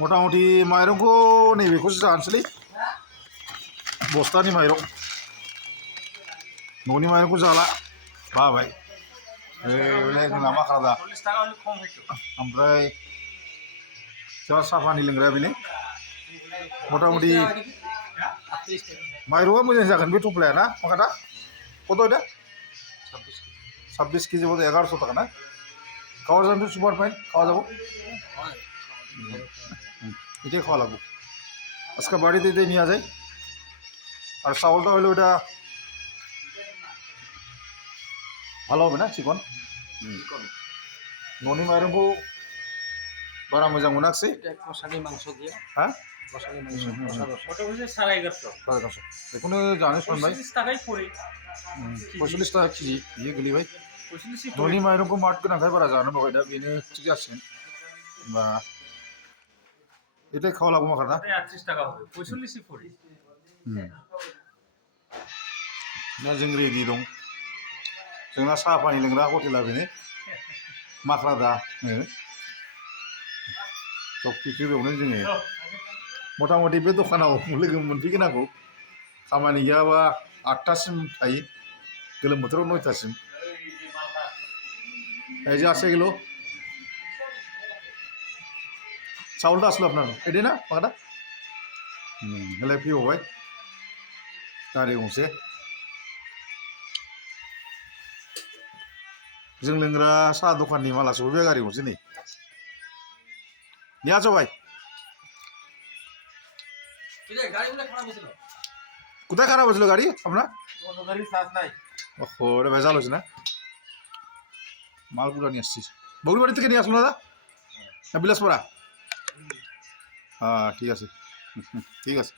मथा-मथि माइरंखौ नैबेखौसो जानोसैलै बस्थानि माइरं न'नि माइरंखौ जाला बाबाय बेलाय जोंना माखादा ओमफ्राय जोंहा साहानि लोंग्राया बेनो मथा-मथि माइरंआ मोजां जागोन बे थफ्लाया ना माखादा कत এটা 26 কেজি বোধ 1100 টাকা না খাওয়া যাবে সুপার ফাইন খাওয়া যাবো এটাই খাওয়া লাগবো আজকে বাড়িতে এটাই নিয়ে যায় আর চাউলটা হলো ওটা ভালো হবে না চিকন ননি মাইরंखौ बारा मोजां मोनाखिसै कसानि मांस दिया हा कसानि मांस मोटामुटी 1150 बेखौनो जानो सानबाय 45 टाकाय पड़े 45 टाका केजि बियो गोलैबाय 45 ही न'नि माइरंखौ मार्ट गोनांखाय बारा जानो बाबाय दा बेनो थिग जासिगोन होमबा एटाই খাওয়া লাগবো माखादा 38 টাকা হবে 45 ही पड़े दा जों रेडि दं जोंना साहा पानि लोंग्रा हटेला बेनो माख्रादा सब किसु बेयावनो जोङो मथा-मथि बे दखानाव लोगो मोनफैगोनांगौ खामानि गैयाबा 8टासिम थायो गोलोम बोथोराव 9टासिम এই যে আসে এগুলো চাউলটা আসলো আপনার এটাই না মাখাটা হেলে ফি হবাই गारि गंसे जों लोंग्रा साहा दखाननि माला सफैबाय गारि गंसे नै নিয়ে আসো ভাই কোথায় খারাপ হয়েছিল গাড়ি আপনার ওহো এটা ভেজাল হয়েছে না মালগুলো নিয়ে আসছিস বগুড়াবাড়ি থেকে নিয়ে আসলো দাদা না বিলাসপাড়া হ্যাঁ ঠিক আছে ঠিক আছে